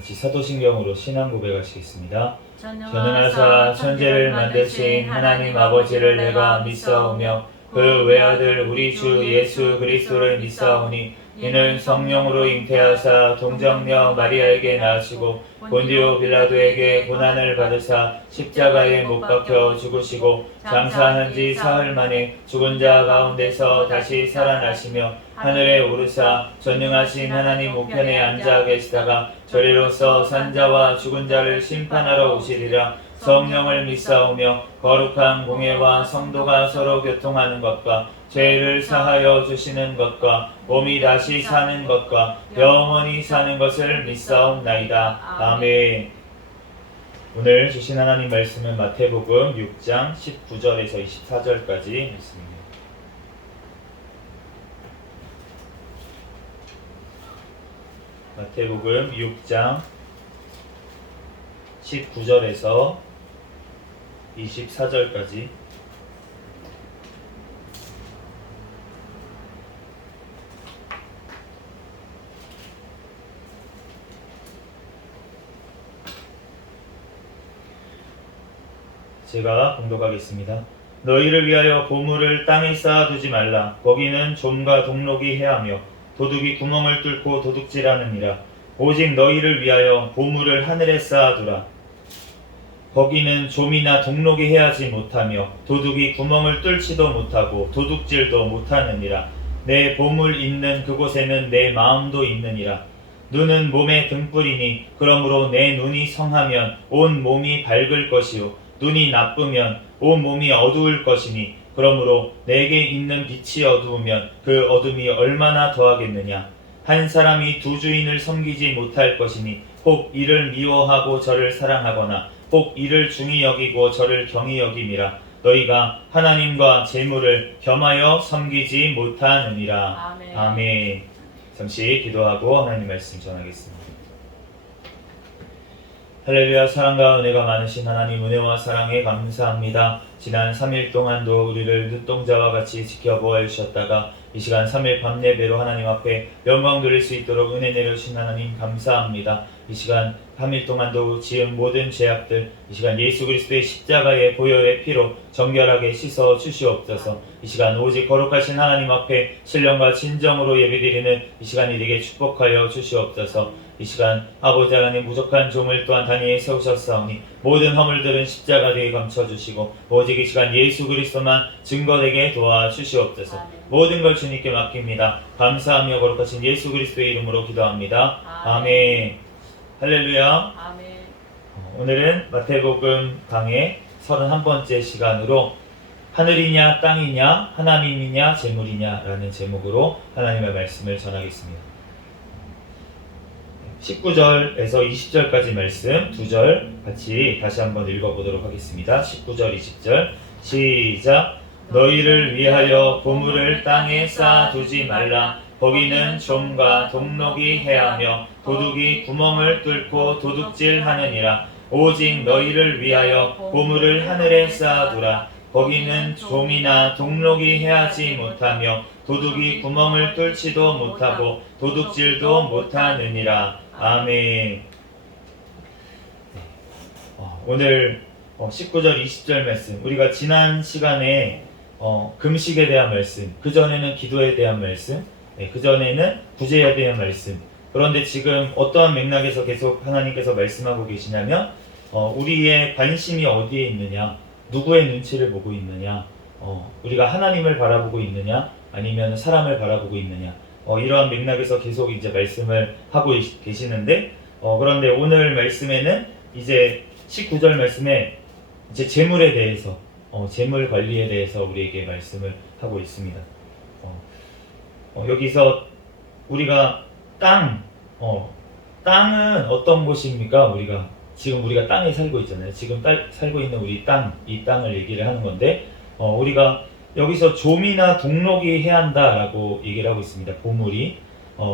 같이 사도신경으로 신앙 고백하시겠습니다. 전능하사 천지를 만드신 하나님 아버지를 내가 믿사오며 그 외아들 우리 주 예수 그리스도를 믿사오니 이는 성령으로 잉태하사 동정녀 마리아에게 낳으시고 본디오 빌라도에게 고난을 받으사 십자가에 못 박혀 죽으시고 장사한 지 사흘 만에 죽은 자 가운데서 다시 살아나시며 하늘에 오르사 전능하신 하나님 우편에 앉아 계시다가 저리로서 산자와 죽은 자를 심판하러 오시리라. 성령을 믿사오며 거룩한 공예와 성도가 서로 교통하는 것과 죄를 사하여 주시는 것과 몸이 다시 사는 것과 영원히 사는 것을 믿사옵나이다. 아멘. 오늘 주신 하나님 말씀은 마태복음 6장 19절에서 24절까지 말씀입니다. 마태복음 6장 19절에서 24절까지 제가 봉독하겠습니다. 너희를 위하여 보물을 땅에 쌓아두지 말라. 거기는 좀과 동록이 해하며 도둑이 구멍을 뚫고 도둑질하느니라. 오직 너희를 위하여 보물을 하늘에 쌓아두라. 거기는 좀이나 동록이 해하지 못하며 도둑이 구멍을 뚫지도 못하고 도둑질도 못하느니라. 내 보물 있는 그곳에는 내 마음도 있느니라. 눈은 몸의 등불이니 그러므로 내 눈이 성하면 온 몸이 밝을 것이요 눈이 나쁘면 온 몸이 어두울 것이니 그러므로 내게 있는 빛이 어두우면 그 어둠이 얼마나 더하겠느냐. 한 사람이 두 주인을 섬기지 못할 것이니 혹 이를 미워하고 저를 사랑하거나 혹 이를 중히 여기고 저를 경히 여김이라. 너희가 하나님과 재물을 겸하여 섬기지 못하느니라. 아멘. 아멘. 잠시 기도하고 하나님 말씀 전하겠습니다. 할렐루야. 사랑과 은혜가 많으신 하나님, 은혜와 사랑에 감사합니다. 지난 3일 동안도 우리를 눈동자와 같이 지켜보아 주셨다가 이 시간 3일 밤 예배로 하나님 앞에 영광 돌릴 수 있도록 은혜 내려주신 하나님 감사합니다. 이 시간 3일 동안도 지은 모든 죄악들 이 시간 예수 그리스도의 십자가의 보혈의 피로 정결하게 씻어 주시옵소서. 이 시간 오직 거룩하신 하나님 앞에 신령과 진정으로 예배드리는 이 시간이 되게 축복하여 주시옵소서. 이 시간 아버지 하나님 부족한 종을 또한 단위에 세우셨사오니 모든 허물들은 십자가 뒤에 감춰주시고 오직 이 시간 예수 그리스도만 증거되게 도와주시옵소서. 모든 걸 주님께 맡깁니다. 감사하며 거룩하신 예수 그리스도의 이름으로 기도합니다. 아멘. 할렐루야. 아멘. 오늘은 마태복음 강의 31번째 시간으로 하늘이냐 땅이냐 하나님이냐 재물이냐 라는 제목으로 하나님의 말씀을 전하겠습니다. 19절에서 20절까지 말씀 두 절 같이 다시 한번 읽어보도록 하겠습니다. 19절 20절 시작. 너희를 위하여 보물을 땅에 쌓아두지 말라. 거기는 좀과 동록이 해하며 도둑이 구멍을 뚫고 도둑질하느니라. 오직 너희를 위하여 보물을 하늘에 쌓아두라. 거기는 좀이나 동록이 해하지 못하며 도둑이 구멍을 뚫지도 못하고 도둑질도 못하느니라. 아멘. 오늘 19절 20절 말씀, 우리가 지난 시간에 금식에 대한 말씀, 그전에는 기도에 대한 말씀, 그전에는 구제에 대한 말씀. 그런데 지금 어떠한 맥락에서 계속 하나님께서 말씀하고 계시냐면 우리의 관심이 어디에 있느냐, 누구의 눈치를 보고 있느냐, 우리가 하나님을 바라보고 있느냐 아니면 사람을 바라보고 있느냐, 이러한 맥락에서 계속 이제 말씀을 하고 계시는데 그런데 오늘 말씀에는 이제 19절 말씀에 이제 재물에 대해서 재물 관리에 대해서 우리에게 말씀을 하고 있습니다. 여기서 우리가 땅은 어떤 곳입니까? 우리가 땅에 살고 있잖아요. 지금 살고 있는 우리 이 땅을 얘기를 하는 건데 우리가 여기서 좀이나 동록이 해야 한다라고 얘기를 하고 있습니다. 보물이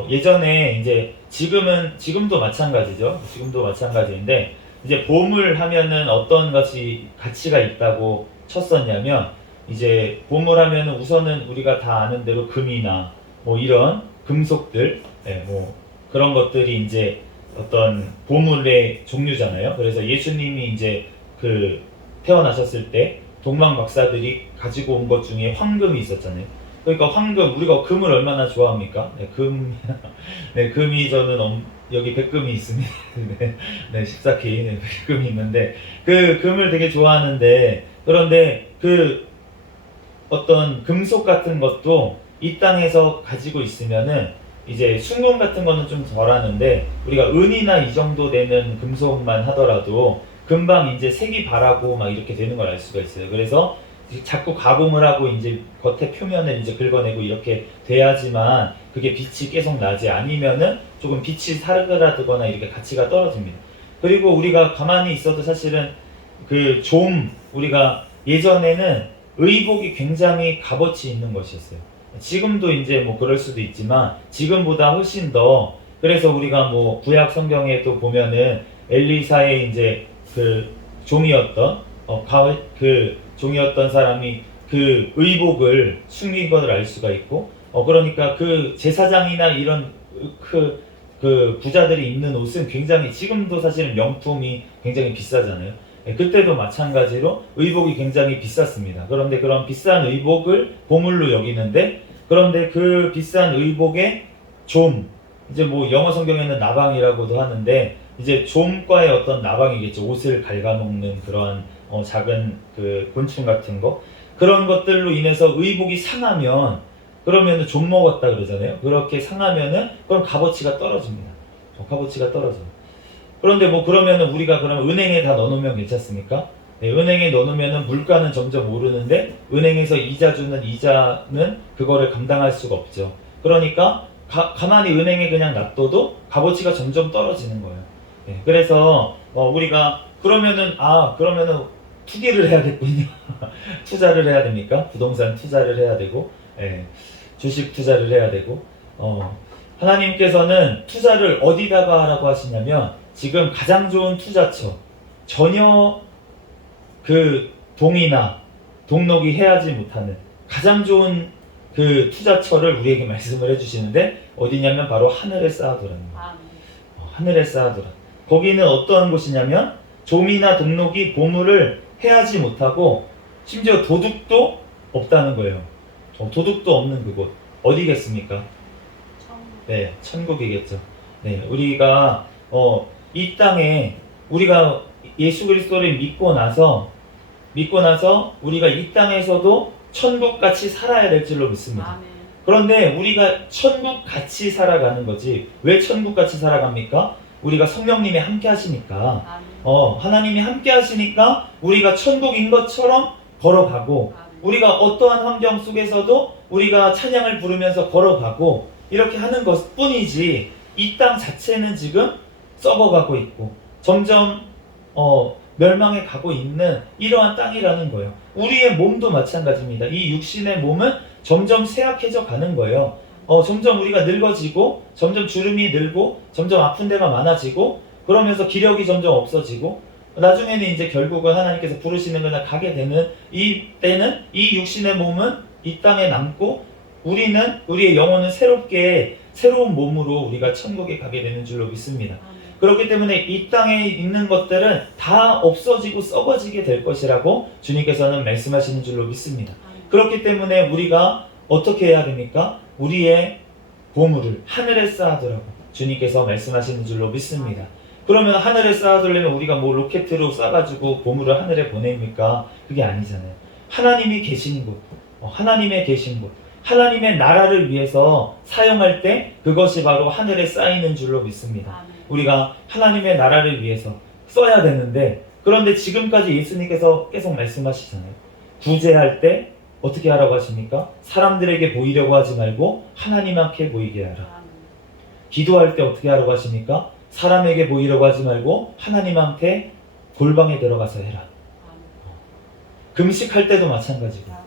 예전에 이제 지금도 마찬가지죠. 지금도 마찬가지인데 이제 보물 하면은 어떤 것이 가치가 있다고 쳤었냐면 이제 보물 하면은 우선은 우리가 다 아는 대로 금이나 뭐 이런 금속들, 뭐 그런 것들이 이제 어떤 보물의 종류잖아요. 그래서 예수님이 이제 그 태어나셨을 때 동방 박사들이 가지고 온 것 중에 황금이 있었잖아요. 그러니까 황금, 우리가 금을 얼마나 좋아합니까? 네, 네, 금이 저는 여기 백금이 있습니다. 네, 네, 14K, 네, 백금이 있는데 그 금을 되게 좋아하는데, 그런데 그 어떤 금속 같은 것도 이 땅에서 가지고 있으면은 이제 순금 같은 거는 좀 덜하는데, 우리가 은이나 이 정도 되는 금속만 하더라도 금방 이제 색이 바라고 막 이렇게 되는 걸 알 수가 있어요. 그래서 자꾸 가공을 하고 이제 겉에 표면을 이제 긁어내고 이렇게 돼야지만 그게 빛이 계속 나지, 아니면은 조금 빛이 사그라들거나 이렇게 가치가 떨어집니다. 그리고 우리가 가만히 있어도 사실은 우리가 예전에는 의복이 굉장히 값어치 있는 것이었어요. 지금도 이제 뭐 그럴 수도 있지만 지금보다 훨씬 더, 그래서 우리가 뭐 구약 성경에도 보면은 엘리사의 이제 그 종이었던 종이었던 사람이 그 의복을 숨긴 것을 알 수가 있고, 그러니까 그 제사장이나 이런 그 부자들이 입는 옷은 굉장히, 지금도 사실은 명품이 굉장히 비싸잖아요. 그때도 마찬가지로 의복이 굉장히 비쌌습니다. 그런데 그런 비싼 의복을 보물로 여기는데, 그런데 그 비싼 의복에 이제 뭐 영어 성경에는 나방이라고도 하는데, 이제 좀과의 어떤 나방이겠죠. 옷을 갉아먹는 그런 작은 그 곤충 같은 거, 그런 것들로 인해서 의복이 상하면, 그러면은 좀 먹었다 그러잖아요. 그렇게 상하면은 그럼 값어치가 떨어집니다. 값어치가 떨어져요. 그런데 뭐 그러면은 우리가 그러면 은행에 다 넣어놓으면 괜찮습니까? 네, 은행에 넣어놓으면은 물가는 점점 오르는데 은행에서 이자 주는 이자는 그거를 감당할 수가 없죠. 그러니까 가만히 은행에 그냥 놔둬도 값어치가 점점 떨어지는 거예요. 네, 그래서 우리가 그러면은 투기를 해야겠군요. 투자를 해야 됩니까? 부동산 투자를 해야 되고, 주식 투자를 해야 되고, 하나님께서는 투자를 어디다가 하라고 하시냐면, 지금 가장 좋은 투자처, 전혀 그 동이나 동록이 해야지 못하는 가장 좋은 그 투자처를 우리에게 말씀을 해주시는데, 어디냐면 바로 하늘에 쌓아두라는 거예요. 하늘에 쌓아두라. 거기는 어떠한 곳이냐면 좀이나 동록이 보물을 해하지 못하고 심지어 도둑도 없다는 거예요. 도둑도 없는 그곳 어디겠습니까? 네, 천국이겠죠. 네, 우리가 이 땅에 우리가 예수 그리스도를 믿고 나서 우리가 이 땅에서도 천국같이 살아야 될 줄로 믿습니다. 아멘. 그런데 우리가 천국같이 살아가는 거지, 왜 천국같이 살아갑니까? 우리가 성령님이 함께 하시니까, 아멘. 하나님이 함께 하시니까 우리가 천국인 것처럼 걸어가고, 아멘. 우리가 어떠한 환경 속에서도 우리가 찬양을 부르면서 걸어가고 이렇게 하는 것 뿐이지, 이 땅 자체는 지금 썩어가고 있고 점점 멸망해 가고 있는 이러한 땅이라는 거예요. 우리의 몸도 마찬가지입니다. 이 육신의 몸은 점점 쇠약해져 가는 거예요. 점점 우리가 늙어지고, 점점 주름이 늘고, 점점 아픈 데가 많아지고, 그러면서 기력이 점점 없어지고, 나중에는 이제 결국은 하나님께서 부르시는 그날 가게 되는 이 때는 이 육신의 몸은 이 땅에 남고, 우리의 영혼은 새로운 몸으로 우리가 천국에 가게 되는 줄로 믿습니다. 아멘. 그렇기 때문에 이 땅에 있는 것들은 다 없어지고 썩어지게 될 것이라고 주님께서는 말씀하시는 줄로 믿습니다. 아멘. 그렇기 때문에 우리가 어떻게 해야 됩니까? 우리의 보물을 하늘에 쌓아두라고 주님께서 말씀하시는 줄로 믿습니다. 그러면 하늘에 쌓아두려면 우리가 뭐 로켓으로 쏴가지고 보물을 하늘에 보냅니까? 그게 아니잖아요. 하나님이 계신 곳, 하나님의 계신 곳, 하나님의 나라를 위해서 사용할 때 그것이 바로 하늘에 쌓이는 줄로 믿습니다. 아멘. 우리가 하나님의 나라를 위해서 써야 되는데, 그런데 지금까지 예수님께서 계속 말씀하시잖아요. 구제할 때 어떻게 하라고 하십니까? 사람들에게 보이려고 하지 말고 하나님께 보이게 하라. 아멘. 기도할 때 어떻게 하라고 하십니까? 사람에게 보이려고 하지 말고 하나님한테 골방에 들어가서 해라. 아멘. 금식할 때도 마찬가지고, 아멘.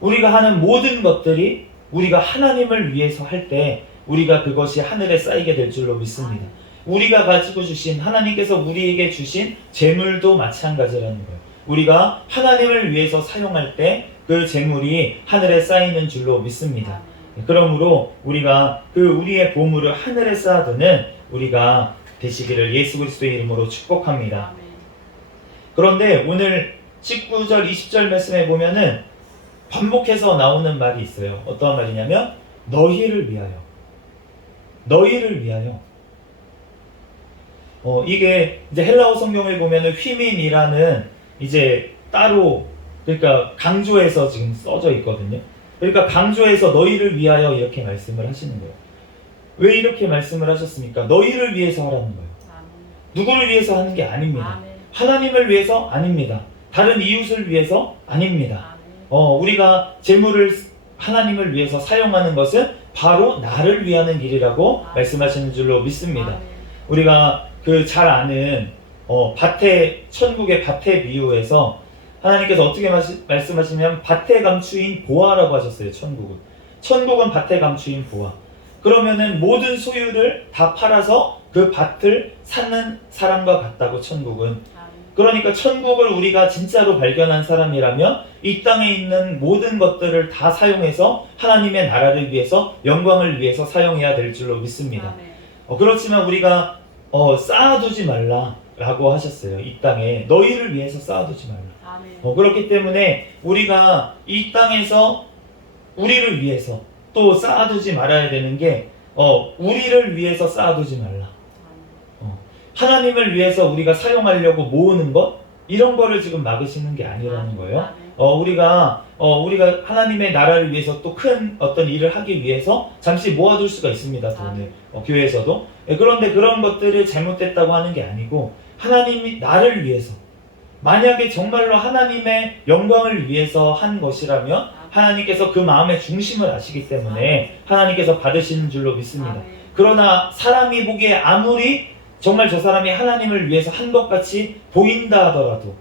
우리가 하는 모든 것들이 우리가 하나님을 위해서 할 때 우리가 그것이 하늘에 쌓이게 될 줄로 믿습니다. 아멘. 우리가 가지고 주신, 하나님께서 우리에게 주신 재물도 마찬가지라는 거예요. 우리가 하나님을 위해서 사용할 때 그 재물이 하늘에 쌓이는 줄로 믿습니다. 그러므로 우리가 그 우리의 보물을 하늘에 쌓아두는 우리가 되시기를 예수 그리스도의 이름으로 축복합니다. 아멘. 그런데 오늘 19절, 20절 말씀에 보면은 반복해서 나오는 말이 있어요. 어떠한 말이냐면 너희를 위하여. 너희를 위하여. 이게 이제 헬라어 성경을 보면은 휘민이라는 이제 따로 그러니까 강조해서 지금 써져 있거든요. 그러니까 강조해서 너희를 위하여 이렇게 말씀을 하시는 거예요. 왜 이렇게 말씀을 하셨습니까? 너희를 위해서 하라는 거예요. 아멘. 누구를 위해서 하는 게 아닙니다. 아멘. 하나님을 위해서 아닙니다. 다른 이웃을 위해서 아닙니다. 아멘. 우리가 재물을 하나님을 위해서 사용하는 것은 바로 나를 위하는 일이라고 말씀하시는 줄로 믿습니다. 아멘. 우리가 그 잘 아는 천국의 밭의 비유에서 하나님께서 어떻게 말씀하시냐면 밭에 감추인 보화라고 하셨어요. 천국은 밭에 감추인 보화. 그러면은 모든 소유를 다 팔아서 그 밭을 사는 사람과 같다고 천국은. 아멘. 그러니까 천국을 우리가 진짜로 발견한 사람이라면 이 땅에 있는 모든 것들을 다 사용해서 하나님의 나라를 위해서 영광을 위해서 사용해야 될 줄로 믿습니다. 아멘. 그렇지만 우리가 쌓아두지 말라라고 하셨어요. 이 땅에 너희를 위해서 쌓아두지 말라. 아멘. 그렇기 때문에 우리가 이 땅에서 우리를 위해서 또 쌓아두지 말아야 되는 게 우리를 위해서 쌓아두지 말라. 하나님을 위해서 우리가 사용하려고 모으는 것 이런 거를 지금 막으시는 게 아니라는 거예요. 우리가 하나님의 나라를 위해서 또 큰 어떤 일을 하기 위해서 잠시 모아둘 수가 있습니다. 돈을 교회에서도. 그런데 그런 것들이 잘못됐다고 하는 게 아니고 하나님이 나를 위해서 만약에 정말로 하나님의 영광을 위해서 한 것이라면 하나님께서 그 마음의 중심을 아시기 때문에 하나님께서 받으시는 줄로 믿습니다. 아멘. 그러나 사람이 보기에 아무리 정말 저 사람이 하나님을 위해서 한 것 같이 보인다 하더라도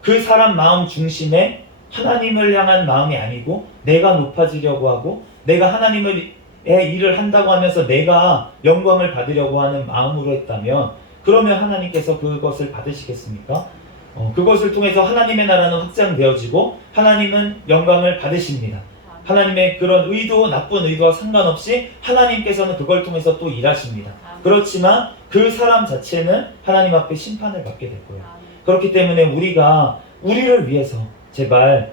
그 사람 마음 중심에 하나님을 향한 마음이 아니고 내가 높아지려고 하고 내가 하나님의 일을 한다고 하면서 내가 영광을 받으려고 하는 마음으로 했다면 그러면 하나님께서 그것을 받으시겠습니까? 그것을 통해서 하나님의 나라는 확장되어지고 하나님은 영광을 받으십니다. 하나님의 그런 의도, 나쁜 의도와 상관없이 하나님께서는 그걸 통해서 또 일하십니다. 그렇지만 그 사람 자체는 하나님 앞에 심판을 받게 될 거예요. 그렇기 때문에 우리가 우리를 위해서 제발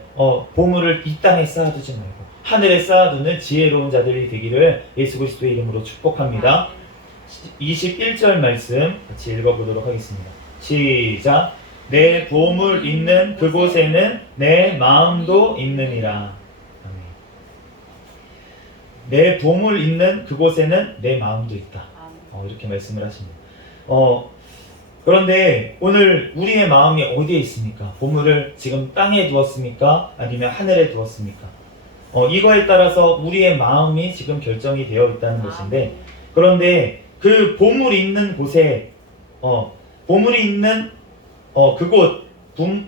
보물을 이 땅에 쌓아두지 말고 하늘에 쌓아두는 지혜로운 자들이 되기를 예수 그리스도의 이름으로 축복합니다. 21절 말씀 같이 읽어보도록 하겠습니다. 시작. 내 보물 있는 그곳에는 내 마음도 있느니라. 내 보물 있는 그곳에는 내 마음도 있다. 이렇게 말씀을 하십니다. 그런데 오늘 우리의 마음이 어디에 있습니까? 보물을 지금 땅에 두었습니까? 아니면 하늘에 두었습니까? 이거에 따라서 우리의 마음이 지금 결정이 되어 있다는 것인데, 그런데 그 보물이 있는 곳에 보물이 있는 그곳,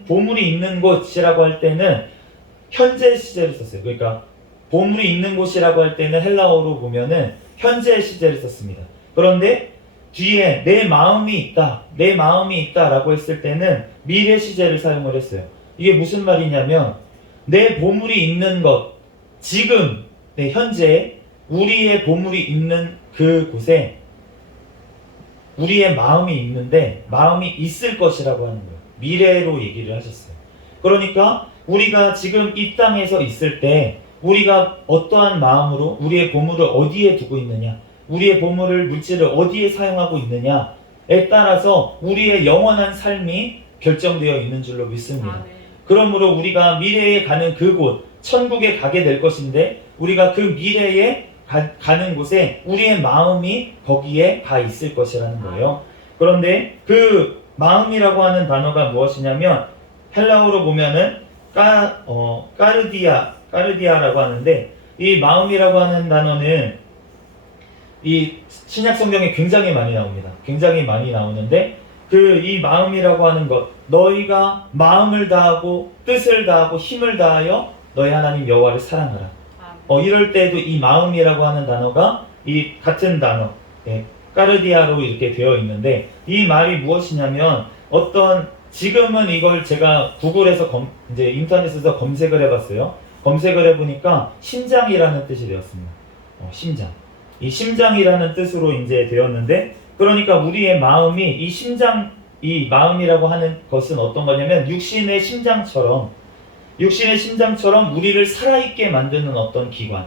보물이 있는 곳이라고 할 때는 현재 시제를 썼어요. 그러니까 보물이 있는 곳이라고 할 때는 헬라어로 보면은 현재 시제를 썼습니다. 그런데 뒤에 내 마음이 있다 라고 했을 때는 미래 시제를 사용을 했어요. 이게 무슨 말이냐면 내 보물이 있는 것, 지금 현재 우리의 보물이 있는 그곳에 우리의 마음이 있는데 마음이 있을 것이라고 하는 거예요. 미래로 얘기를 하셨어요. 그러니까 우리가 지금 이 땅에서 있을 때 우리가 어떠한 마음으로 우리의 보물을 어디에 두고 있느냐, 우리의 보물을 물질을 어디에 사용하고 있느냐에 따라서 우리의 영원한 삶이 결정되어 있는 줄로 믿습니다. 그러므로 우리가 미래에 가는 그곳, 천국에 가게 될 것인데 우리가 그 미래에 가는 곳에 우리의 마음이 거기에 가 있을 것이라는 거예요. 그런데 그 마음이라고 하는 단어가 무엇이냐면 헬라어로 보면은 까르디아라고 하는데, 이 마음이라고 하는 단어는 이 신약 성경에 굉장히 많이 나옵니다. 굉장히 많이 나오는데 이 마음이라고 하는 것, 너희가 마음을 다하고 뜻을 다하고 힘을 다하여 너희 하나님 여호와를 사랑하라. 이럴 때도 이 마음이라고 하는 단어가 이 같은 단어 까르디아로 이렇게 되어 있는데, 이 말이 무엇이냐면 지금은 이걸 제가 구글에서 이제 인터넷에서 검색을 해봤어요. 검색을 해보니까 심장이라는 뜻이 되었습니다. 심장. 이 심장이라는 뜻으로 이제 되었는데, 그러니까 우리의 마음이 이 심장, 이 마음이라고 하는 것은 어떤 거냐면 육신의 심장처럼 우리를 살아있게 만드는 어떤 기관.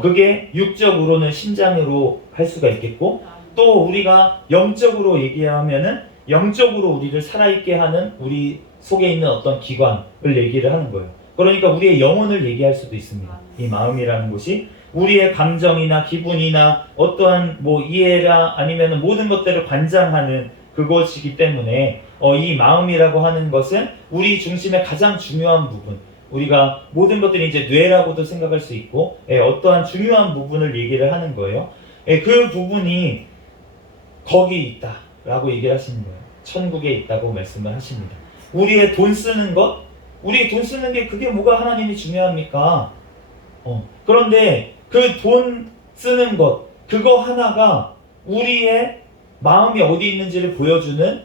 그게 육적으로는 심장으로 할 수가 있겠고, 또 우리가 영적으로 얘기하면은 영적으로 우리를 살아있게 하는 우리 속에 있는 어떤 기관을 얘기를 하는 거예요. 그러니까 우리의 영혼을 얘기할 수도 있습니다. 이 마음이라는 것이 우리의 감정이나 기분이나 어떠한 뭐 이해라 아니면 모든 것들을 관장하는 그것이기 때문에 이 마음이라고 하는 것은 우리 중심의 가장 중요한 부분, 우리가 모든 것들이 이제 뇌라고도 생각할 수 있고 어떠한 중요한 부분을 얘기를 하는 거예요. 그 부분이 거기 있다라고 얘기를 하시는 거예요. 천국에 있다고 말씀을 하십니다. 우리의 돈 쓰는 것, 우리 돈 쓰는 게 그게 뭐가 하나님이 중요합니까? 그런데 그 돈 쓰는 것, 그거 하나가 우리의 마음이 어디 있는지를 보여주는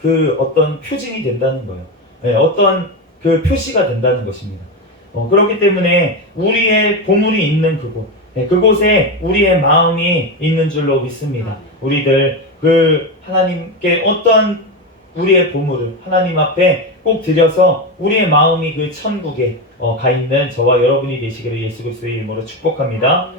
그 어떤 표징이 된다는 거예요. 어떤 그 표시가 된다는 것입니다. 그렇기 때문에 우리의 보물이 있는 그곳, 그곳에 우리의 마음이 있는 줄로 믿습니다. 우리들 그 하나님께 어떠한 우리의 보물을 하나님 앞에 꼭 드려서 우리의 마음이 그 천국에 가 있는 저와 여러분이 되시기를 예수 그리스도의 이름으로 축복합니다.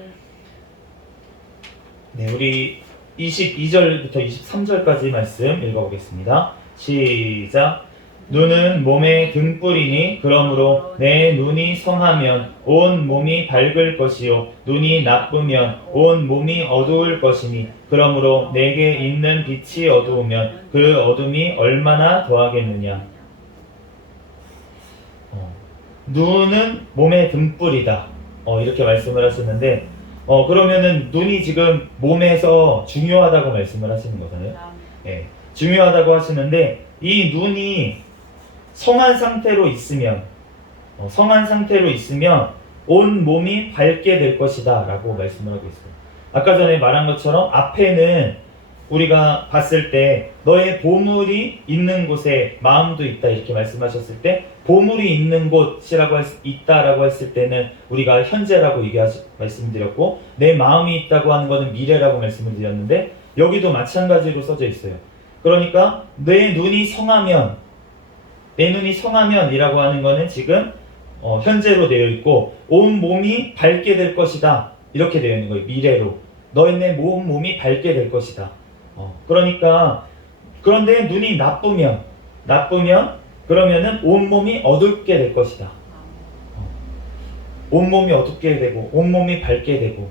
네, 우리 22절부터 23절까지 말씀 읽어보겠습니다. 시작. 눈은 몸의 등불이니 그러므로 내 눈이 성하면 온 몸이 밝을 것이요 눈이 나쁘면 온 몸이 어두울 것이니 그러므로 내게 있는 빛이 어두우면 그 어둠이 얼마나 더하겠느냐. 눈은 몸의 등불이다. 이렇게 말씀을 하셨는데 그러면은 눈이 지금 몸에서 중요하다고 말씀을 하시는 거잖아요. 네, 중요하다고 하시는데 이 눈이 성한 상태로 있으면 온 몸이 밝게 될 것이다 라고 말씀을 하고 있어요. 아까 전에 말한 것처럼 앞에는 우리가 봤을 때 너의 보물이 있는 곳에 마음도 있다 이렇게 말씀하셨을 때 보물이 있는 곳이라고 있다라고 했을 때는 우리가 현재라고 말씀드렸고 내 마음이 있다고 하는 것은 미래라고 말씀을 드렸는데 여기도 마찬가지로 써져 있어요. 그러니까 내 눈이 성하면 이라고 하는 거는 지금 현재로 되어 있고 온 몸이 밝게 될 것이다 이렇게 되어 있는 거예요. 미래로 너의 온 몸이 밝게 될 것이다. 그러니까 그런데 눈이 나쁘면 그러면은 온 몸이 어둡게 될 것이다. 온 몸이 어둡게 되고 온 몸이 밝게 되고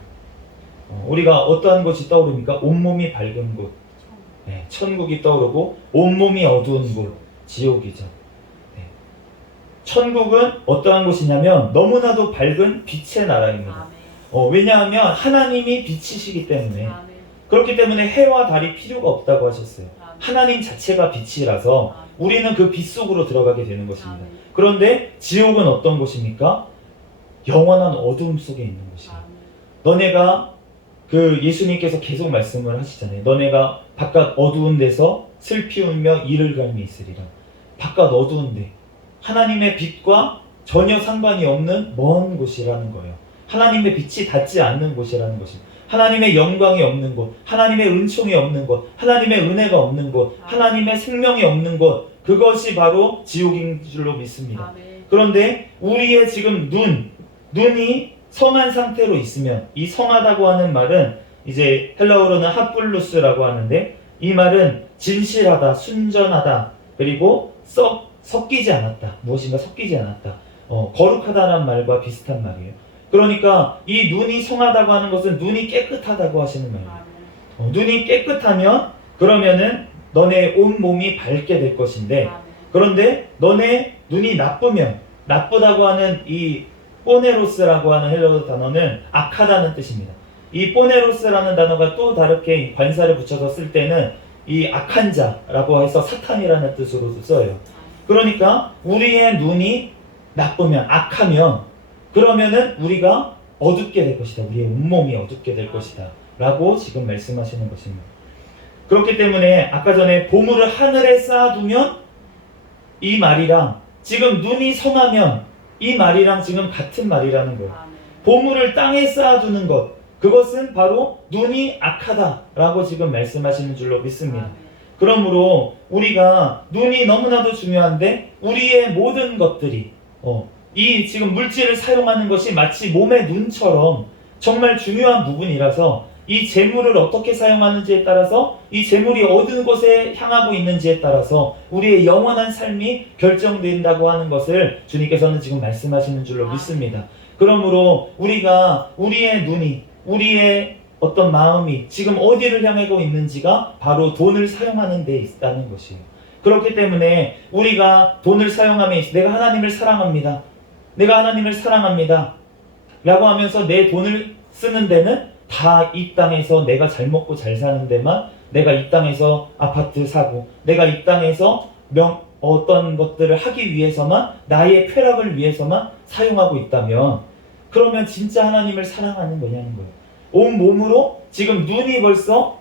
우리가 어떠한 것이 떠오릅니까? 온 몸이 밝은 곳, 천국이 떠오르고 온 몸이 어두운 곳, 지옥이죠. 천국은 어떠한 곳이냐면 너무나도 밝은 빛의 나라입니다. 왜냐하면 하나님이 빛이시기 때문에 그렇기 때문에 해와 달이 필요가 없다고 하셨어요. 하나님 자체가 빛이라서 우리는 그 빛 속으로 들어가게 되는 것입니다. 그런데 지옥은 어떤 곳입니까? 영원한 어둠 속에 있는 곳이에요. 너네가 그 예수님께서 계속 말씀을 하시잖아요. 너네가 바깥 어두운 데서 슬피 울며 이를 갈미 있으리라. 바깥 어두운데 하나님의 빛과 전혀 상관이 없는 먼 곳이라는 거예요. 하나님의 빛이 닿지 않는 곳이라는 것입니다. 하나님의 영광이 없는 곳, 하나님의 은총이 없는 곳, 하나님의 은혜가 없는 곳, 하나님의 생명이 없는 곳, 그것이 바로 지옥인 줄로 믿습니다. 그런데 우리의 지금 눈이 성한 상태로 있으면, 이 성하다고 하는 말은 이제 헬라어로는 하플루스라고 하는데 이 말은 진실하다, 순전하다, 그리고 섞이지 않았다, 무엇인가 섞이지 않았다, 거룩하다는 말과 비슷한 말이에요. 그러니까 이 눈이 성하다고 하는 것은 눈이 깨끗하다고 하시는 말이에요. 눈이 깨끗하면 그러면은 너네 온 몸이 밝게 될 것인데, 그런데 너네 눈이 나쁘다고 하는 이 포네로스라고 하는 헬라어 단어는 악하다는 뜻입니다. 이 포네로스라는 단어가 또 다르게 관사를 붙여서 쓸 때는 이 악한 자라고 해서 사탄이라는 뜻으로 써요. 그러니까 우리의 눈이 나쁘면, 악하면, 그러면은 우리가 어둡게 될 것이다. 우리의 온몸이 어둡게 될 것이다 라고 지금 말씀하시는 것입니다. 그렇기 때문에 아까 전에 보물을 하늘에 쌓아두면 이 말이랑 지금 눈이 성하면 이 말이랑 지금 같은 말이라는 거예요. 아멘. 보물을 땅에 쌓아두는 것, 그것은 바로 눈이 악하다라고 지금 말씀하시는 줄로 믿습니다. 아멘. 그러므로 우리가 눈이 너무나도 중요한데 우리의 모든 것들이 이 지금 물질을 사용하는 것이 마치 몸의 눈처럼 정말 중요한 부분이라서 이 재물을 어떻게 사용하는지에 따라서 이 재물이 어느 곳에 향하고 있는지에 따라서 우리의 영원한 삶이 결정된다고 하는 것을 주님께서는 지금 말씀하시는 줄로 믿습니다. 그러므로 우리가 우리의 눈이 우리의 어떤 마음이 지금 어디를 향하고 있는지가 바로 돈을 사용하는 데 있다는 것이에요. 그렇기 때문에 우리가 돈을 사용함에 있어 내가 하나님을 사랑합니다. 내가 하나님을 사랑합니다. 라고 하면서 내 돈을 쓰는 데는 다 이 땅에서 내가 잘 먹고 잘 사는 데만 내가 이 땅에서 아파트 사고 내가 이 땅에서 어떤 것들을 하기 위해서만 나의 쾌락을 위해서만 사용하고 있다면 그러면 진짜 하나님을 사랑하는 거냐는 거예요. 온 몸으로 지금 눈이 벌써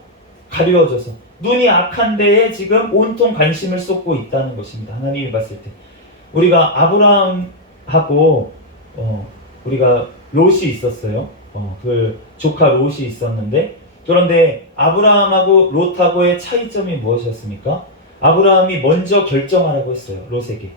가려워져서 눈이 악한 데에 지금 온통 관심을 쏟고 있다는 것입니다. 하나님이 봤을 때 우리가 아브라함하고 우리가 롯이 있었어요. 그 조카 롯이 있었는데 그런데 아브라함하고 롯하고의 차이점이 무엇이었습니까? 아브라함이 먼저 결정하라고 했어요. 롯에게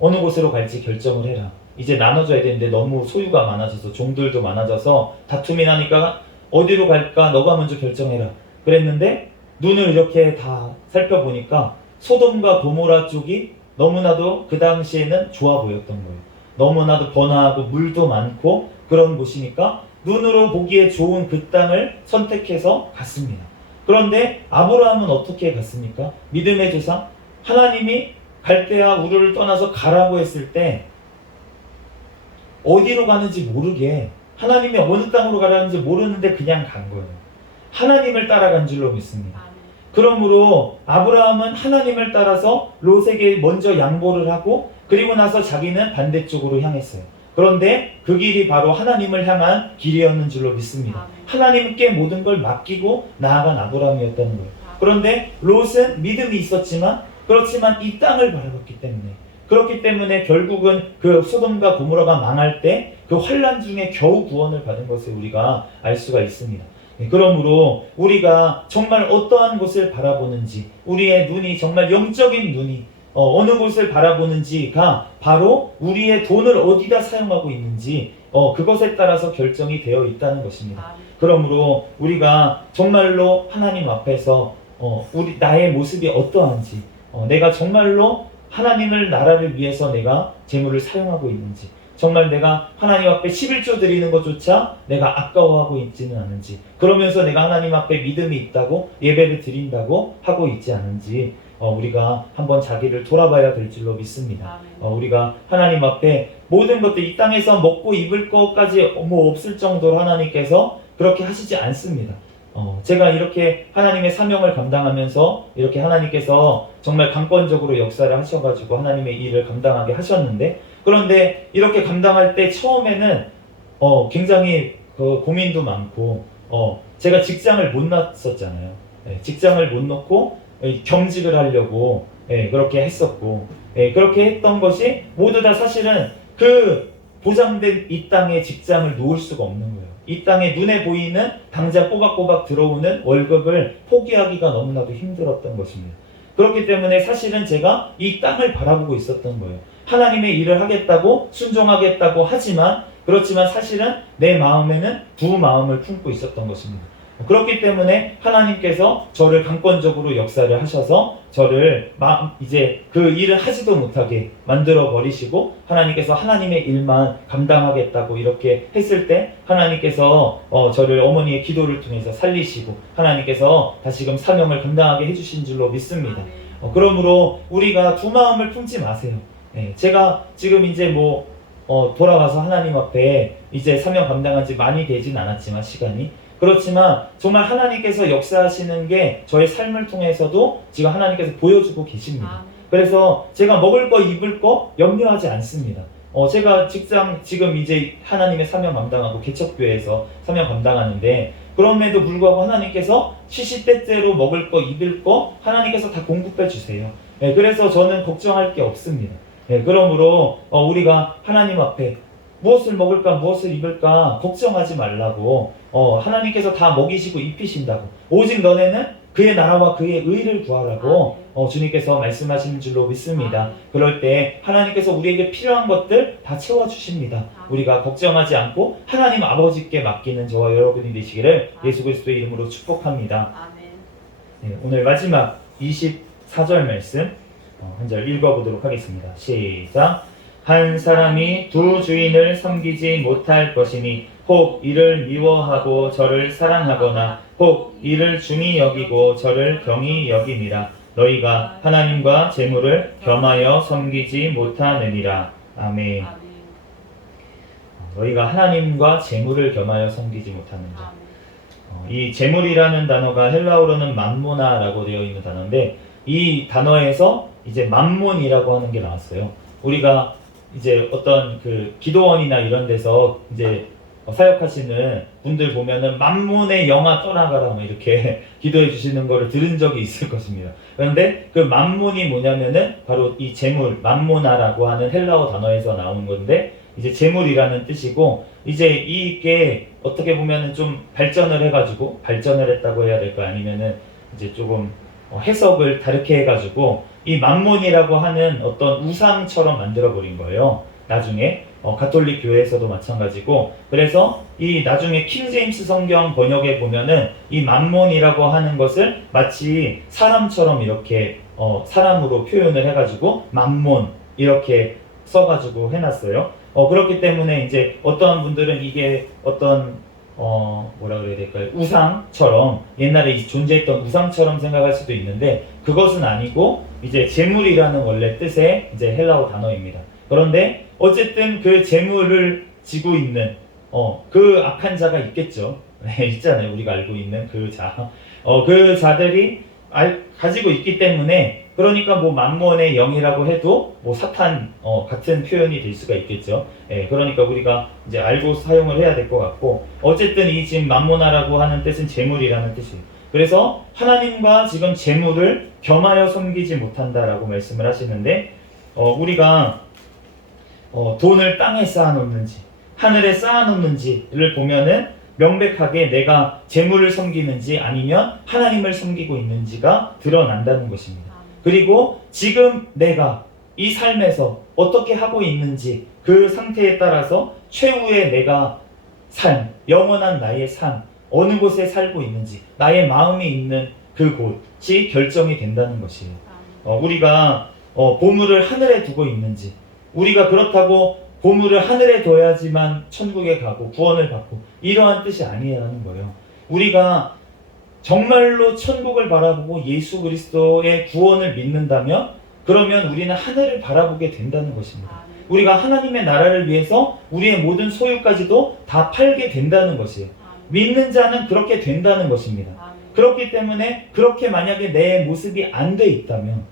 어느 곳으로 갈지 결정을 해라. 이제 나눠줘야 되는데 너무 소유가 많아져서 종들도 많아져서 다툼이 나니까 어디로 갈까 너가 먼저 결정해라 그랬는데 눈을 이렇게 다 살펴보니까 소돔과 고모라 쪽이 너무나도 그 당시에는 좋아 보였던 거예요. 너무나도 번화하고 물도 많고 그런 곳이니까 눈으로 보기에 좋은 그 땅을 선택해서 갔습니다. 그런데 아브라함은 어떻게 갔습니까? 믿음의 조상 하나님이 갈대아 우르를 떠나서 가라고 했을 때 어디로 가는지 모르게 하나님이 어느 땅으로 가라는지 모르는데 그냥 간 거예요. 하나님을 따라간 줄로 믿습니다. 아멘. 그러므로 아브라함은 하나님을 따라서 롯에게 먼저 양보를 하고 그리고 나서 자기는 반대쪽으로 향했어요. 그런데 그 길이 바로 하나님을 향한 길이었는 줄로 믿습니다. 아멘. 하나님께 모든 걸 맡기고 나아간 아브라함이었다는 거예요. 그런데 롯은 믿음이 있었지만 그렇지만 이 땅을 바라봤기 때문에 그렇기 때문에 결국은 그 소돔과 고모라가 망할 때 그 환난 중에 겨우 구원을 받은 것을 우리가 알 수가 있습니다. 그러므로 우리가 정말 어떠한 곳을 바라보는지 우리의 눈이 정말 영적인 눈이 어느 곳을 바라보는지가 바로 우리의 돈을 어디다 사용하고 있는지 그것에 따라서 결정이 되어 있다는 것입니다. 아멘. 그러므로 우리가 정말로 하나님 앞에서 나의 모습이 어떠한지 내가 정말로 하나님을 나라를 위해서 내가 재물을 사용하고 있는지 정말 내가 하나님 앞에 11조 드리는 것조차 내가 아까워하고 있지는 않은지 그러면서 내가 하나님 앞에 믿음이 있다고 예배를 드린다고 하고 있지 않은지 우리가 한번 자기를 돌아봐야 될 줄로 믿습니다. 아멘. 우리가 하나님 앞에 모든 것들 이 땅에서 먹고 입을 것까지 없을 정도로 하나님께서 그렇게 하시지 않습니다. 제가 이렇게 하나님의 사명을 감당하면서 이렇게 하나님께서 정말 강권적으로 역사를 하셔가지고 하나님의 일을 감당하게 하셨는데 그런데 이렇게 감당할 때 처음에는 굉장히 고민도 많고 제가 직장을 못 놨었잖아요. 직장을 못 놓고 경직을 하려고 그렇게 했었고 그렇게 했던 것이 모두 다 사실은 그 보장된 이 땅에 직장을 놓을 수가 없는 거예요. 이 땅에 눈에 보이는 당장 꼬박꼬박 들어오는 월급을 포기하기가 너무나도 힘들었던 것입니다. 그렇기 때문에 사실은 제가 이 땅을 바라보고 있었던 거예요. 하나님의 일을 하겠다고 순종하겠다고 하지만 그렇지만 사실은 내 마음에는 두 마음을 품고 있었던 것입니다. 그렇기 때문에 하나님께서 저를 강권적으로 역사를 하셔서 저를 이제 그 일을 하지도 못하게 만들어 버리시고 하나님께서 하나님의 일만 감당하겠다고 이렇게 했을 때 하나님께서 저를 어머니의 기도를 통해서 살리시고 하나님께서 다시금 사명을 감당하게 해주신 줄로 믿습니다. 그러므로 우리가 두 마음을 품지 마세요. 제가 지금 이제 돌아와서 하나님 앞에 이제 사명 감당한 지 많이 되진 않았지만 시간이 그렇지만 정말 하나님께서 역사하시는 게 저의 삶을 통해서도 지금 하나님께서 보여주고 계십니다. 그래서 제가 먹을 거 입을 거 염려하지 않습니다. 제가 직장 지금 이제 하나님의 사명 감당하고 개척교회에서 사명 감당하는데 그럼에도 불구하고 하나님께서 시시때때로 먹을 거 입을 거 하나님께서 다 공급해 주세요. 그래서 저는 걱정할 게 없습니다. 네, 그러므로 우리가 하나님 앞에 무엇을 먹을까 무엇을 입을까 걱정하지 말라고 하나님께서 다 먹이시고 입히신다고 오직 너네는 그의 나라와 그의 의를 구하라고 주님께서 말씀하시는 줄로 믿습니다. 그럴 때 하나님께서 우리에게 필요한 것들 다 채워주십니다. 우리가 걱정하지 않고 하나님 아버지께 맡기는 저와 여러분이 되시기를 예수 그리스도의 이름으로 축복합니다. 네, 오늘 마지막 24절 말씀 한 절 읽어보도록 하겠습니다. 시작. 한 사람이 두 주인을 섬기지 못할 것이니 혹 이를 미워하고 저를 사랑하거나 혹 이를 중히 여기고 저를 경히 여김이라. 너희가 하나님과 재물을 겸하여 섬기지 못하느니라. 아멘. 너희가 하나님과 재물을 겸하여 섬기지 못하는 자. 이 재물이라는 단어가 헬라어로는 맘모나라고 되어 있는 단어인데 이 단어에서 이제 맘몬이라고 하는 게 나왔어요. 우리가 이제 어떤 그 기도원이나 이런 데서 이제 사역하시는 분들 보면은 맘몬의 영아 떠나가라 뭐 이렇게 기도해 주시는 거를 들은 적이 있을 것입니다. 그런데 그 맘몬이 뭐냐면은 바로 이 재물, 맘모나라고 하는 헬라어 단어에서 나온 건데 이제 재물이라는 뜻이고 이제 이게 어떻게 보면은 좀 발전을 해가지고 발전을 했다고 해야 될까 아니면은 이제 조금 해석을 다르게 해가지고 이 맘몬이라고 하는 어떤 우상처럼 만들어버린 거예요. 나중에 가톨릭 교회에서도 마찬가지고 그래서 이 나중에 킹제임스 성경 번역에 보면은 이 맘몬이라고 하는 것을 마치 사람처럼 이렇게 사람으로 표현을 해가지고 맘몬 이렇게 써가지고 해놨어요. 그렇기 때문에 이제 어떠한 분들은 이게 어떤 뭐라 그래야 될까요? 우상처럼 옛날에 존재했던 우상처럼 생각할 수도 있는데 그것은 아니고 이제 재물이라는 원래 뜻의 이제 헬라어 단어입니다. 그런데 어쨌든 그 재물을 지고 있는 그 악한 자가 있겠죠. 네, 있잖아요. 우리가 알고 있는 그 자. 그 자들이 가지고 있기 때문에 그러니까 뭐 맘몬의 영이라고 해도 뭐 사탄 같은 표현이 될 수가 있겠죠. 예, 그러니까 우리가 이제 알고 사용을 해야 될 것 같고 어쨌든 이 지금 맘모나라고 하는 뜻은 재물이라는 뜻이에요. 그래서 하나님과 지금 재물을 겸하여 섬기지 못한다라고 말씀을 하시는데 우리가 돈을 땅에 쌓아놓는지 하늘에 쌓아놓는지를 보면은 명백하게 내가 재물을 섬기는지 아니면 하나님을 섬기고 있는지가 드러난다는 것입니다. 그리고 지금 내가 이 삶에서 어떻게 하고 있는지 그 상태에 따라서 최후의 내가 삶, 영원한 나의 삶, 어느 곳에 살고 있는지 나의 마음이 있는 그곳이 결정이 된다는 것이에요. 우리가 보물을 하늘에 두고 있는지 우리가 그렇다고 보물을 하늘에 둬야지만 천국에 가고 구원을 받고 이러한 뜻이 아니라는 거예요. 우리가 정말로 천국을 바라보고 예수 그리스도의 구원을 믿는다면 그러면 우리는 하늘을 바라보게 된다는 것입니다. 우리가 하나님의 나라를 위해서 우리의 모든 소유까지도 다 팔게 된다는 것이에요. 믿는 자는 그렇게 된다는 것입니다. 그렇기 때문에 그렇게 만약에 내 모습이 안 돼 있다면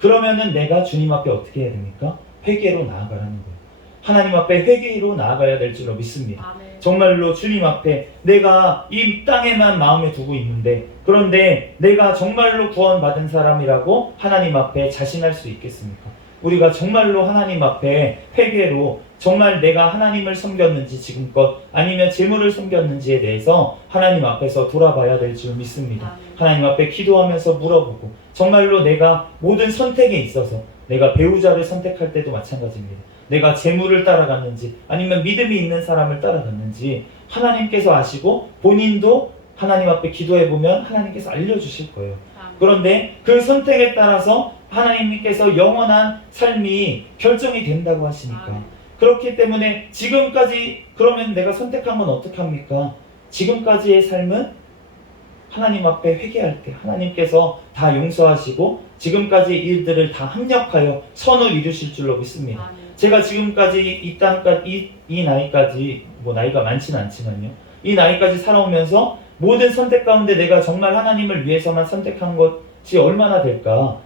그러면은 내가 주님 앞에 어떻게 해야 됩니까? 회개로 나아가라는 거예요. 하나님 앞에 회개로 나아가야 될 줄로 믿습니다. 정말로 주님 앞에 내가 이 땅에만 마음에 두고 있는데 그런데 내가 정말로 구원받은 사람이라고 하나님 앞에 자신할 수 있겠습니까? 우리가 정말로 하나님 앞에 회개로 정말 내가 하나님을 섬겼는지 지금껏 아니면 재물을 섬겼는지에 대해서 하나님 앞에서 돌아봐야 될 줄 믿습니다. 하나님 앞에 기도하면서 물어보고 정말로 내가 모든 선택에 있어서 내가 배우자를 선택할 때도 마찬가지입니다. 내가 재물을 따라갔는지 아니면 믿음이 있는 사람을 따라갔는지 하나님께서 아시고 본인도 하나님 앞에 기도해보면 하나님께서 알려주실 거예요. 그런데 그 선택에 따라서 하나님께서 영원한 삶이 결정이 된다고 하시니까 그렇기 때문에 지금까지 그러면 내가 선택한 건 어떻게 합니까? 지금까지의 삶은 하나님 앞에 회개할 때 하나님께서 다 용서하시고 지금까지 일들을 다 합력하여 선을 이루실 줄로 믿습니다. 제가 지금까지 이 땅까지 이 나이까지 뭐 나이가 많지는 않지만요. 이 나이까지 살아오면서 모든 선택 가운데 내가 정말 하나님을 위해서만 선택한 것이 얼마나 될까?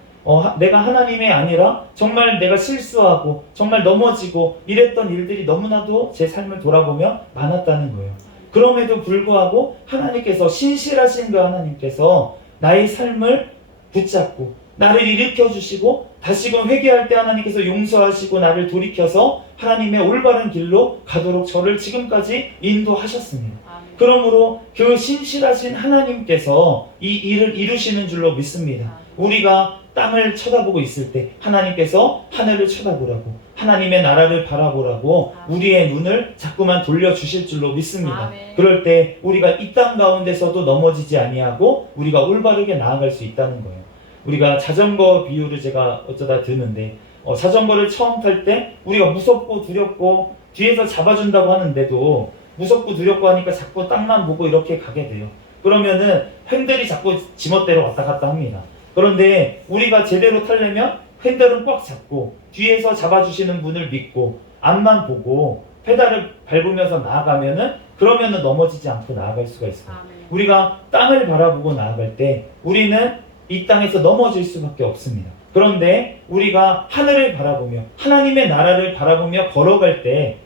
내가 하나님이 아니라 정말 내가 실수하고 정말 넘어지고 이랬던 일들이 너무나도 제 삶을 돌아보면 많았다는 거예요. 그럼에도 불구하고 하나님께서 신실하신 그 하나님께서 나의 삶을 붙잡고 나를 일으켜 주시고 다시금 회개할 때 하나님께서 용서하시고 나를 돌이켜서 하나님의 올바른 길로 가도록 저를 지금까지 인도하셨습니다. 아멘. 그러므로 그 신실하신 하나님께서 이 일을 이루시는 줄로 믿습니다. 우리가 땅을 쳐다보고 있을 때 하나님께서 하늘을 쳐다보라고, 하나님의 나라를 바라보라고 우리의 눈을 자꾸만 돌려주실 줄로 믿습니다. 아멘. 그럴 때 우리가 이 땅 가운데서도 넘어지지 아니하고 우리가 올바르게 나아갈 수 있다는 거예요. 우리가 자전거 비유를 제가 어쩌다 드는데, 자전거를 처음 탈 때 우리가 무섭고 두렵고 뒤에서 잡아준다고 하는데도 무섭고 두렵고 하니까 자꾸 땅만 보고 이렇게 가게 돼요. 그러면은 핸들이 자꾸 지멋대로 왔다 갔다 합니다. 그런데 우리가 제대로 타려면 핸들은 꽉 잡고 뒤에서 잡아주시는 분을 믿고 앞만 보고 페달을 밟으면서 나아가면은, 그러면은 넘어지지 않고 나아갈 수가 있어요. 아멘. 우리가 땅을 바라보고 나아갈 때 우리는 이 땅에서 넘어질 수밖에 없습니다. 그런데 우리가 하늘을 바라보며 하나님의 나라를 바라보며 걸어갈 때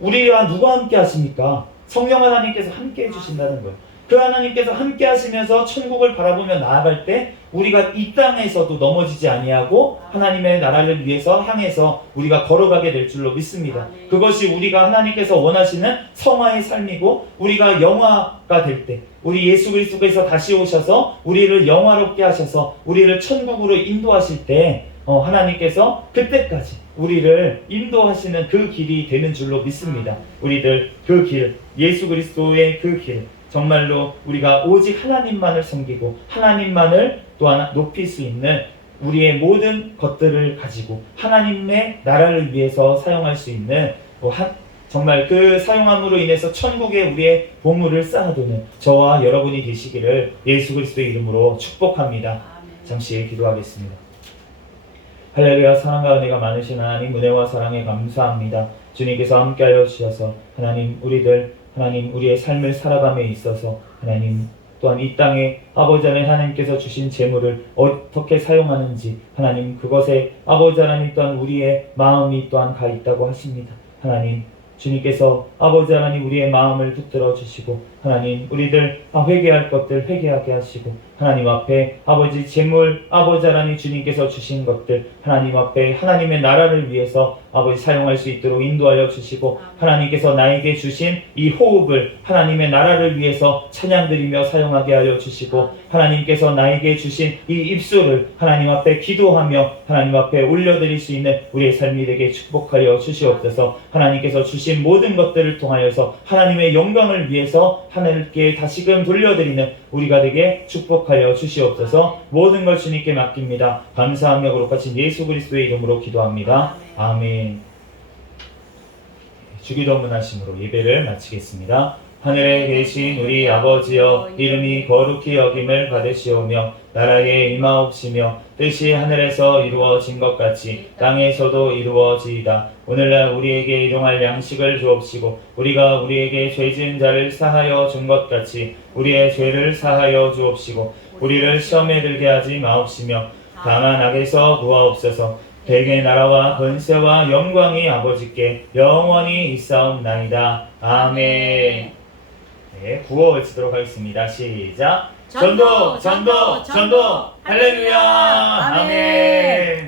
우리와 누가 함께 하십니까? 성령 하나님께서 함께 해주신다는 거예요. 그 하나님께서 함께 하시면서 천국을 바라보며 나아갈 때 우리가 이 땅에서도 넘어지지 아니하고 하나님의 나라를 위해서 향해서 우리가 걸어가게 될 줄로 믿습니다. 그것이 우리가 하나님께서 원하시는 성화의 삶이고, 우리가 영화가 될 때 우리 예수 그리스도께서 다시 오셔서 우리를 영화롭게 하셔서 우리를 천국으로 인도하실 때 하나님께서 그때까지 우리를 인도하시는 그 길이 되는 줄로 믿습니다. 우리들 그 길, 예수 그리스도의 그 길, 정말로 우리가 오직 하나님만을 섬기고 하나님만을 또한 높일 수 있는 우리의 모든 것들을 가지고 하나님의 나라를 위해서 사용할 수 있는 정말 그 사용함으로 인해서 천국에 우리의 보물을 쌓아두는 저와 여러분이 되시기를 예수 그리스도의 이름으로 축복합니다. 아멘. 잠시 기도하겠습니다. 할렐루야. 사랑과 은혜가 많으신 하나님, 은혜와 사랑에 감사합니다. 주님께서 함께하여 주셔서 하나님 우리의 삶을 살아감에 있어서 하나님 또한 이 땅에 아버지 하나님 하나님께서 주신 재물을 어떻게 사용하는지 하나님 그것에 아버지 하나님 또한 우리의 마음이 또한 가 있다고 하십니다. 하나님 주님께서 아버지 하나님 우리의 마음을 붙들어 주시고 하나님 우리들 회개할 것들 회개하게 하시고 하나님 앞에 아버지 재물 아버지 하나님 주님께서 주신 것들 하나님 앞에 하나님의 나라를 위해서 아버지 사용할 수 있도록 인도하여 주시고 하나님께서 나에게 주신 이 호흡을 하나님의 나라를 위해서 찬양드리며 사용하게 하여 주시고 하나님께서 나에게 주신 이 입술을 하나님 앞에 기도하며 하나님 앞에 올려드릴 수 있는 우리의 삶이 되게 축복하여 주시옵소서. 하나님께서 주신 모든 것들을 통하여서 하나님의 영광을 위해서 하나님께 다시금 돌려드리는 우리가 되게 축복하여 주시옵소서. 모든 걸 주님께 맡깁니다. 감사하며 거룩하신 예수 그리스도의 이름으로 기도합니다. 아멘. 주기도문 하심으로 예배를 마치겠습니다. 하늘에 계신 우리 아버지여, 이름이 거룩히 여김을 받으시오며 나라에 임하옵시며 뜻이 하늘에서 이루어진 것 같이 땅에서도 이루어지이다. 오늘날 우리에게 일용할 양식을 주옵시고 우리가 우리에게 죄 지은 자를 사하여 준 것 같이 우리의 죄를 사하여 주옵시고 우리를 시험에 들게 하지 마옵시며 다만 악에서 구하옵소서. 대개 나라와 권세와 영광이 아버지께 영원히 있사옵나이다. 아멘. 네, 구호 외치도록 하겠습니다. 시작. 전도, 전도, 전도. 할렐루야. 아멘.